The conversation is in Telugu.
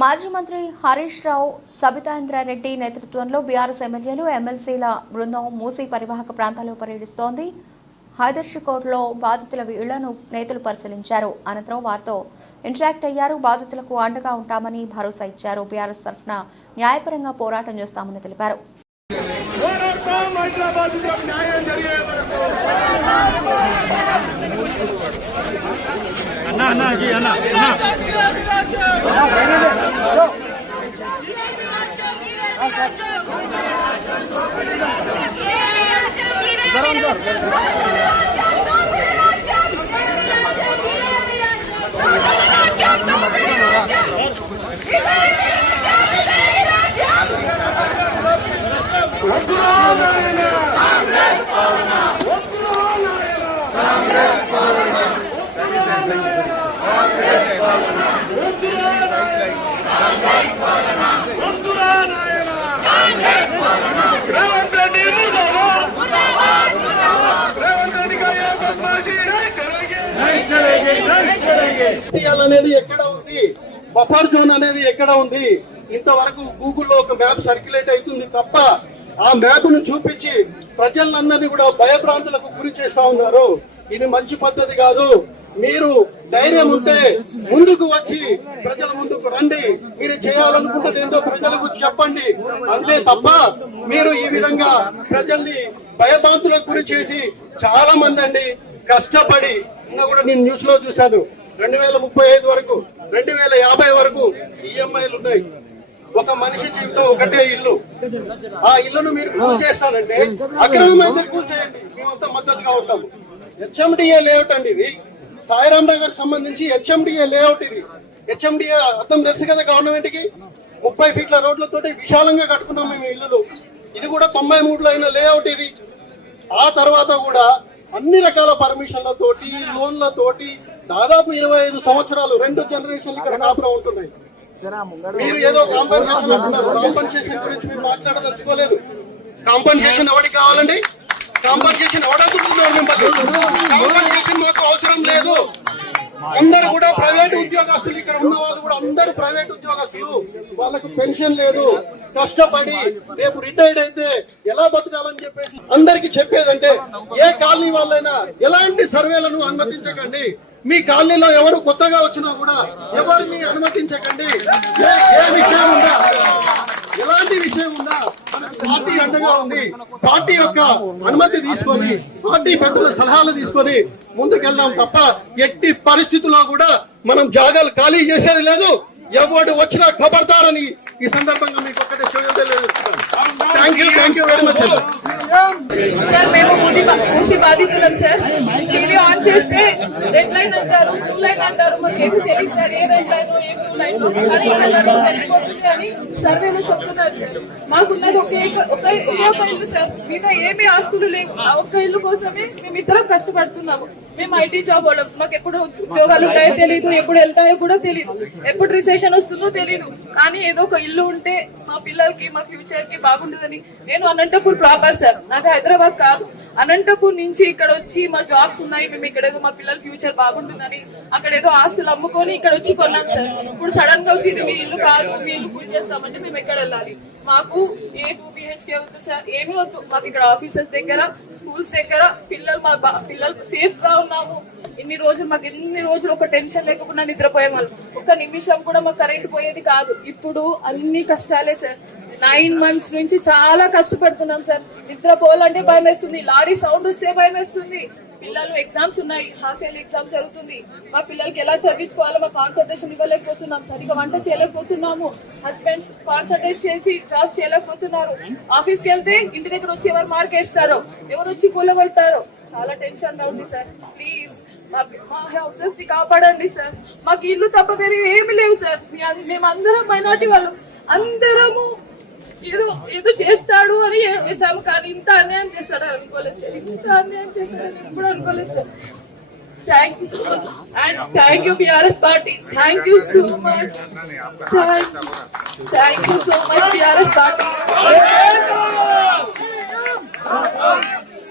మాజీ మంత్రి హరీష్ రావు, సబితాంద్రారెడ్డి నేతృత్వంలో బీఆర్ఎస్ ఎమ్మెల్యేలు, ఎమ్మెల్సీల బృందం మూసీ పరివాహక ప్రాంతాల్లో పర్యటిస్తోంది. హైదర్షికోట్లో బాధితుల ఇళ్లను నేతలు పరిశీలించారు. అనంతరం వారితో ఇంటరాక్ట్ అయ్యారు. బాధితులకు అండగా ఉంటామని భరోసా ఇచ్చారు. బీఆర్ఎస్ తరఫున న్యాయపరంగా పోరాటం చేస్తామని తెలిపారు. అనేది ఎక్కడ ఉంది, బఫర్ జోన్ అనేది ఎక్కడ ఉంది, ఇంతవరకు గూగుల్లో ఒక మ్యాప్ సర్క్యులేట్ అవుతుంది తప్ప ఆ మ్యాప్ ను చూపించి ప్రజలందరినీ కూడా భయభ్రాంతులకు గురి చేస్తా ఉన్నారు. ఇది మంచి పద్ధతి కాదు. మీరు ధైర్యం ఉంటే ముందుకు వచ్చి ప్రజల ముందుకు రండి. మీరు చేయాలనుకుంటే ఏంటో ప్రజలకు చెప్పండి. అంతే తప్ప మీరు ఈ విధంగా ప్రజల్ని భయభ్రాంతులకు గురి చేసి చాలా మంది అండి కష్టపడి, ఇంకా కూడా నేను న్యూస్ లో చూశాను, 2035 వరకు 2050 వరకు ఈఎంఐలు ఉన్నాయి. ఒక మనిషి జీవితం ఒకటే ఇల్లు. ఆ ఇల్లును మీరు కూల్ చేస్తానంటే అక్రమం అయితే కూల్ చేయండి, మేమంతా మద్దతుగా ఉంటాము. హెచ్ఎండిఏ లేఅవుట్ అండి ఇది. సాయిరామ్ నగర్ సంబంధించి హెచ్ఎండిఏ లేఅవుట్ ఇది. హెచ్ఎండిఏ అర్థం తెలుసు కదా గవర్నమెంట్ కి. 30 ఫీట్ల రోడ్లతో విశాలంగా కట్టుకున్నాం మేము ఇల్లులు. ఇది కూడా 93లో అయిన లేఅవుట్ ఇది. ఆ తర్వాత కూడా అన్ని రకాల పర్మిషన్లతోటి, లోన్లతోటి దాదాపు 25 సంవత్సరాలు 2 జనరేషన్లు ఇక్కడ కాపురం ఉంటున్నాయి. మీరు ఏదో కాంపన్సేషన్ అంటున్నారు. కాంపన్సేషన్ గురించి మీరు మాట్లాడదలుచుకోలేదు. కాంపన్సేషన్ ఎవరికి కావాలండి? కాంపన్సేషన్ ఎవడనుకుంటున్నారు మిమ్మల్ని? కాంపన్సేషన్ మాకు అవసరం లేదు. అందరు కూడా ప్రైవేట్ ఉద్యోగస్తులు, ఇక్కడ ఉన్న వాళ్ళు కూడా అందరు ప్రైవేట్ ఉద్యోగస్తులు. వాళ్ళకు పెన్షన్ లేదు. కష్టపడి రేపు రిటైర్డ్ అయితే ఎలా బతకాలని చెప్పేసి అందరికి చెప్పేదంటే, ఏ కాలనీ వాళ్ళైనా ఎలాంటి సర్వేలను అనుమతించకండి. మీ కాలనీలో ఎవరు కొత్తగా వచ్చినా కూడా ఎవరిని అనుమతించకండి. ఏ విషయం ఉందా, ఎలాంటి విషయం ఉందా, పార్టీ అండగా ఉంది. పార్టీ యొక్క అనుమతి తీసుకొని, పార్టీ పెద్దల సలహాలు తీసుకొని ముందుకెళ్దాం తప్ప ఎట్టి పరిస్థితుల్లో కూడా మనం జాగాలు ఖాళీ చేసేది లేదు. ఎవరు వచ్చినా ఖబర్దారని ఈ సందర్భంగా మీకు ఒక్కటే చేయలేదు. Thank you very much sir. మేము మూసి బాధితులం సార్. టీవీ ఆన్ చేస్తే రెడ్ లైన్ అంటారు, బ్లూ లైన్ అంటారు. మాకు ఏమి తెలియదు సార్, ఏ రెడ్ లైన్ ఏ బ్లూ లైన్ తెలియపోతుంది అని సర్వేలో చెప్తున్నారు సార్. మాకున్నది ఒక ఇల్లు సార్. మిగతా ఏమి ఆస్తులు లేవు. ఆ ఒక్క ఇల్లు కోసమే మేమిద్దరం కష్టపడుతున్నాము. మేము ఐటీ జాబ్ వాళ్ళం. మాకు ఎప్పుడు ఉద్యోగాలు ఉంటాయో తెలియదు, ఎప్పుడు వెళ్తాయో కూడా తెలియదు, ఎప్పుడు రిసెషన్ వస్తుందో తెలియదు. కానీ ఏదో ఒక ఇల్లు ఉంటే మా పిల్లలకి, మా ఫ్యూచర్ కి బాగుంటుందని. నేను అనంతపూర్ ప్రాపర్ సార్, నాకు హైదరాబాద్ కాదు. అనంతపూర్ నుంచి ఇక్కడ వచ్చి మా జాబ్స్ ఉన్నాయి, మేము ఇక్కడ ఏదో మా పిల్లల ఫ్యూచర్ బాగుంటుందని అక్కడ ఏదో ఆస్తులు అమ్ముకొని ఇక్కడ వచ్చి కొన్నాం సార్. ఇప్పుడు సడన్ గా వచ్చి ఇది మీ ఇల్లు కాదు, మీ ఇల్లు పూజ చేస్తామంటే మేము ఎక్కడ వెళ్ళాలి? మాకు ఏ 2 BHK వద్దు సార్, ఏమి వద్దు. మాకు ఇక్కడ ఆఫీసెస్ దగ్గర, స్కూల్స్ దగ్గర పిల్లలు, మా పిల్లలు సేఫ్ గా ఉన్నాము. ఇన్ని రోజులు ఒక టెన్షన్ లేకుండా నిద్రపోయే వాళ్ళు. ఒక్క నిమిషం కూడా మాకు కరెంట్ పోయేది కాదు. ఇప్పుడు అన్ని కష్టాలే సార్. 9 months నుంచి చాలా కష్టపడుతున్నాం సార్. నిద్రపోవాలంటే భయం వేస్తుంది. లారీ సౌండ్ వస్తే భయం వేస్తుంది. పిల్లలు ఎగ్జామ్స్ ఉన్నాయి, హాఫ్ ఇయర్లీ ఎగ్జామ్ జరుగుతుంది. మా పిల్లలకి ఎలా చదివించుకోవాలో మా కాన్సన్ట్రేషన్ ఇవ్వలేకపోతున్నాం. సరిగా వంట చేయలేకపోతున్నాము. హస్బెండ్స్ కాన్సన్ట్రేట్ చేసి జాబ్ చేయలేకపోతున్నారు. ఆఫీస్కి వెళ్తే ఇంటి దగ్గర వచ్చి ఎవరు మార్క్ వేస్తారో, ఎవరు వచ్చి కూలగొడతారో చాలా టెన్షన్ గా ఉంది సార్. ప్లీజ్ మా హౌసెస్ ని కాపాడండి సార్. మాకు ఇల్లు తప్ప వేరే ఏమి లేవు సార్. మేమందరం మైనార్టీ వాళ్ళం, అందరము ఏదో చేస్తాడు అని వేసాము. కానీ ఇంత అన్యాయం చేస్తాడని అనుకోలేదు సార్. ఇంత అన్యాయం చేస్తాడని ఎప్పుడు అనుకోలేదు sir. Thank you so much and thank you BRS party. Thank you so much. Thank you so much BRS party.